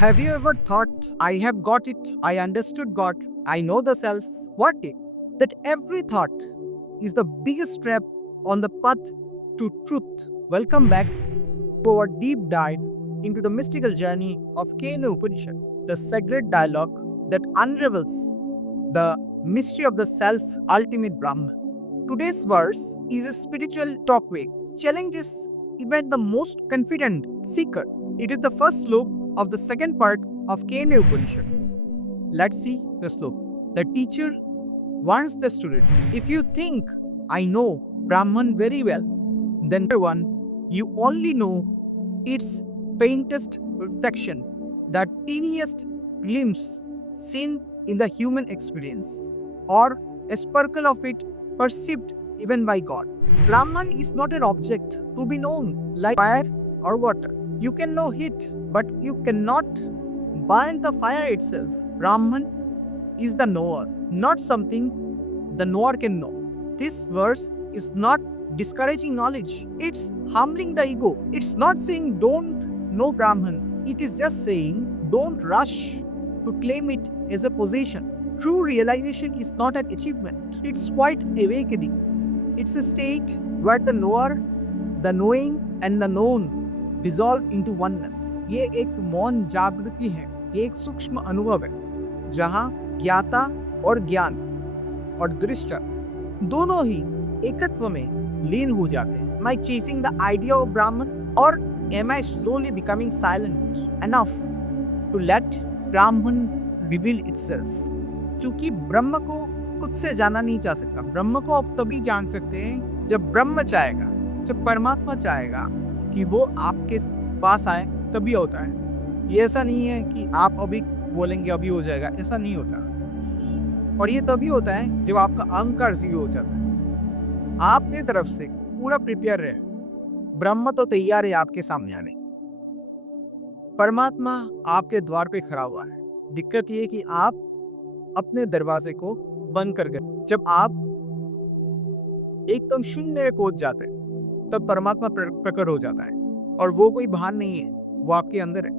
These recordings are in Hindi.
Have you ever thought, I have got it, I understood God, I know the self? What if that every thought is the biggest trap on the path to truth? Welcome back to our deep dive into the mystical journey of Kena Upanishad, the sacred dialogue that unravels the mystery of the self ultimate Brahman. Today's verse is a spiritual talkway, challenges even the most confident seeker. It is the first slope of the second part of Kena Upanishad. Let's see the slope. The teacher warns the student, if you think I know Brahman very well, then one, you only know its faintest reflection, the teeniest glimpse seen in the human experience, or a sparkle of it perceived even by God. Brahman is not an object to be known like fire or water. You can know heat, but you cannot burn the fire itself. Brahman is the knower, not something the knower can know. This verse is not discouraging knowledge, it's humbling the ego. It's not saying don't know Brahman, it is just saying don't rush to claim it as a possession. True realization is not an achievement, it's quite awakening. It's a state where the knower, the knowing, and the known dissolve into oneness. ये एक मौन जागृति है, ये एक सूक्ष्म अनुभव है, जहाँ ज्ञाता और ज्ञान और दृष्टा दोनों ही एकत्व में लीन हो जाते हैं. Am I chasing the idea of Brahman, or am I slowly becoming silent enough to let Brahman reveal itself? क्योंकि ब्रह्म को खुद से जाना नहीं जा सकता. ब्रह्म को आप तभी जान सकते हैं जब ब्रह्म चाहेगा, जब परमात्मा चाहेगा कि वो आपके पास आए, तभी होता है. ये ऐसा नहीं है कि आप अभी बोलेंगे अभी हो जाएगा, ऐसा नहीं होता. और ये तभी होता है जब आपका अहंकार जीरो हो जाता है. आपकी तरफ से पूरा प्रिपेयर रहे, ब्रह्म तो तैयार है आपके सामने आने. परमात्मा आपके द्वार पे खड़ा हुआ है. दिक्कत ये है कि आप अपने दरवाजे को बंद कर गए. जब आप एकदम शून्य में पहुंच जाते हैं, तब परमात्मा प्रकट हो जाता है. और वो कोई बाहर नहीं है, वो आपके अंदर है,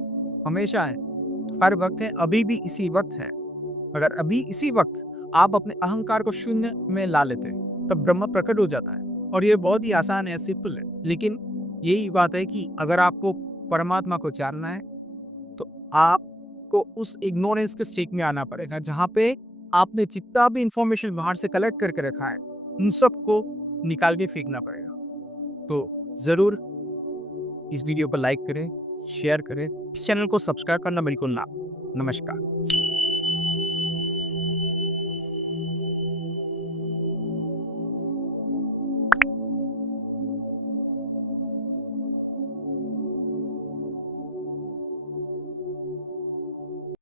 हमेशा है, हर वक्त है, अभी भी इसी वक्त है. अगर अभी इसी वक्त आप अपने अहंकार को शून्य में ला लेते हैं, तब ब्रह्म प्रकट हो जाता है. और ये बहुत ही आसान है, सिंपल है. लेकिन यही बात है कि अगर आपको परमात्मा को जानना है, तो आपको उस इग्नोरेंस के स्टेट में आना पड़ेगा, जहाँ पे आपने जितना भी इंफॉर्मेशन बाहर से कलेक्ट करके रखा है, उन सबको निकाल के फेंकना पड़ेगा. तो ज़रूर इस वीडियो को लाइक करें, शेयर करें, इस चैनल को सब्सक्राइब करना बिल्कुल ना. नमस्कार.